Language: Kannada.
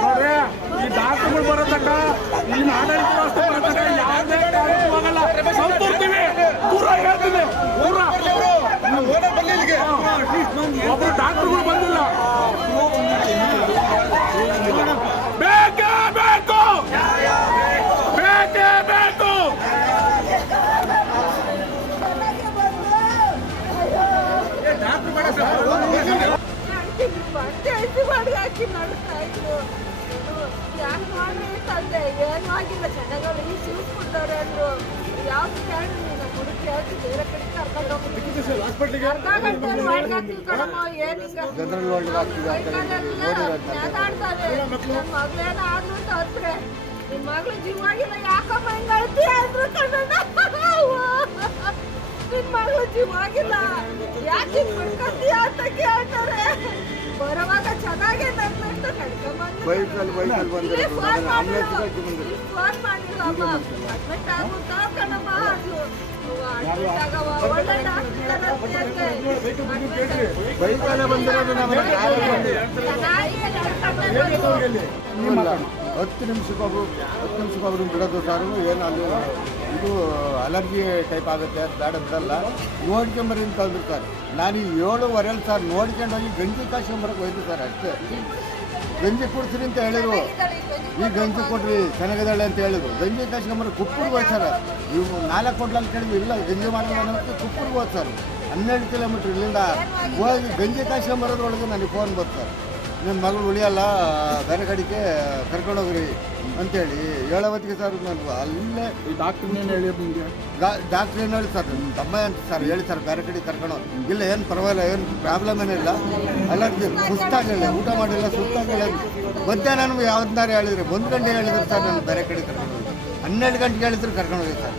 ನೋಡ್ರಿ ಈ ಡಾಕ್ಟರ್ಗಳು ಬರೋತಕ್ಕ ಇಲ್ಲಿನ ಆಡಳಿತ ವ್ಯವಸ್ಥೆ ಬರೋತಕ್ಕ ಯಾವುದೇ ಕಾರಣಕ್ಕೂ ಆಗಲ್ಲ. ಸಂತೋರ್ತೀವಿ ದೂರ ಹೇಳ್ತೀವಿ ದೂರ ಒಬ್ಬರು ಡಾಕ್ಟರ್ಗಳು ಬಂದಿಲ್ಲ. ಬೇಕೇ ಬೇಕು ಬೇಕೇ ಬೇಕು. ಹಾಕಿ ನಡ್ತಾ ಇದ್ರು. ಯಾಕೆ ಮಾಡ್ರಿ ತಂದೆ ಏನೂ ಆಗಿಲ್ಲ, ಚೆನ್ನಾಗಲ್ಲ ಈ ಸಿಗಿಸ್ಬಿಡ್ತಾರೆ ಅಂದ್ರು. ಯಾವ್ದು ಕೇಳಿ ನಮ್ಮ ಹುಡುಗಿ ಹೇಳ್ತಿ ಬೇರೆ ಕಡೆ ಕರ್ಕೊಂಡು ಹೋಗ್ತೀವಿ ಅರ್ಧ ಗಂಟೆ ಮಾಡ್ಕೊತೀವಿ ಕಣಮ್ಮ. ಏನಿಲ್ಲ ಮಾತಾಡ್ತಾರೆ. ನನ್ನ ಮಗಳೇನ ಆದ್ರು ಅಂತ ಹತ್ರೆ ನಿನ್ ಮಗಳು ಜೀವಾಗಿಲ್ಲ ಯಾಕಮ್ಮ ಹಿಂಗ ಅಳ್ತೀಯ ಅಂದ್ರು ಕಣ್ಣ. ನಿನ್ ಮಗಳು ಜೀವಾಗಿಲ್ಲ ಯಾಕೆ ಬಿಡ್ಕೊತೀಯ ಅಂತ ಕೇಳ್ತಾರೆ. ಬರುವಾಗ ಚೆನ್ನಾಗೆ ನನ್ನಿಟ್ಟು ನಡ್ಕೊಂಡ್ಬಂದು ಫೋನ್ ಮಾಡಿಲ್ಲ ಅಮ್ಮ ಅಡ್ಮಿಟ್ ಆಗುತ್ತಾ ಕಣಮ್ಮ ಅಂದ್ಲು. ಅಡ್ಮಿಟ್ ಆಗವ ಒಳ್ಳೆ ಹತ್ತು ನಿಮಿಷಕ್ಕೊಬ್ರು ಬಿಡೋದು ಸಾರು ಏನು ಅಲ್ಲಿ ಇದು ಅಲರ್ಜಿ ಟೈಪ್ ಆಗುತ್ತೆ ಅದು ಬೇಡ ಬಿಡಲ್ಲ ನೋಡ್ಕೊಂಬರಿ ಅಂತ ಅಂದಿರ್ತಾರೆ. ನಾನು 7:15 ಸರ್ ನೋಡ್ಕೊಂಡು ಹೋಗಿ ಗಂಜಿ ಕಾಸ್ಕೊಂಬರಕ್ಕೆ ಹೋಯ್ತು ಸರ್ ಅಷ್ಟೇ. ಗಂಜಿ ಕೊಡ್ತೀರಿ ಅಂತ ಹೇಳಿದ್ರು, ಈ ಗಂಜಿ ಕೊಡ್ರಿ ಚೆನ್ನಾಗಿದ್ದಾಳೆ ಅಂತ ಹೇಳಿದ್ರು. ಗಂಜಿ ಕಾಸ್ಕೊಂಬರಕ್ಕೆ ಕುಪ್ಪೂರ್ಗೆ ಹೋಯ್ತು ಸರ್. ನೀವು 4 ಕೊಡ್ಲಲ್ಲಿ ಕೇಳಿದ್ವಿ, ಇಲ್ಲ ಗಂಜಿ ಮಾಡೋಣ ಅನ್ನೋಕ್ಕೆ ಕುಪ್ಪೂರ್ಗೆ ಹೋಯ್ತು ಸರ್. 12 ಕಿಲೋಮೀಟ್ರ್ ಇಲ್ಲಿಂದ ಹೋಗಿ ಗಂಜಿ ಕಾಸ್ಕೊಂಬರೋದ್ರೊಳಗೆ ನನಗೆ ಫೋನ್ ಬಂತು ಸರ್, ನನ್ನ ಮಗಳು ಉಳಿಯಲ್ಲ ಬೇರೆ ಕಡೆಗೆ ಕರ್ಕೊಂಡೋಗ್ರಿ ಅಂತೇಳಿ ಹೇಳೋವತ್ತಿಗೆ ಸರ್ ನಾನು ಅಲ್ಲೇ ಡಾಕ್ಟರ್ನೇನು ಹೇಳಿ ನಿಮಗೆ ಡಾಕ್ಟ್ರ್ ಏನು ಹೇಳಿ ಸರ್ ನಿಮ್ಮ ತಮ್ಮ ಅಂತ ಸರ್ ಹೇಳಿ ಸರ್ ಬೇರೆ ಕಡೆ ಕರ್ಕೊಂಡು ಇಲ್ಲ ಏನು ಪರವಾಗಿಲ್ಲ ಏನು ಪ್ರಾಬ್ಲಮ್ ಏನಿಲ್ಲ ಅಲರ್ಜಿ ಸುಸ್ತಾಗಿಲ್ಲ ಊಟ ಮಾಡಿಲ್ಲ ಸುಸ್ತಾಗಿಲ್ಲ ಮಧ್ಯಾಹ್ನ ನಮ್ಗೆ ಯಾವ್ದಾರು ಹೇಳಿದ್ರು 1 ಗಂಟೆ ಹೇಳಿದ್ರು ಸರ್ ನಾನು ಬೇರೆ ಕಡೆ ಕರ್ಕೊಂಡು ಹೋಗಿ 12 ಗಂಟೆಗೆ ಹೇಳಿದ್ರು ಕರ್ಕೊಂಡು ಹೋಗಿ ಸರ್.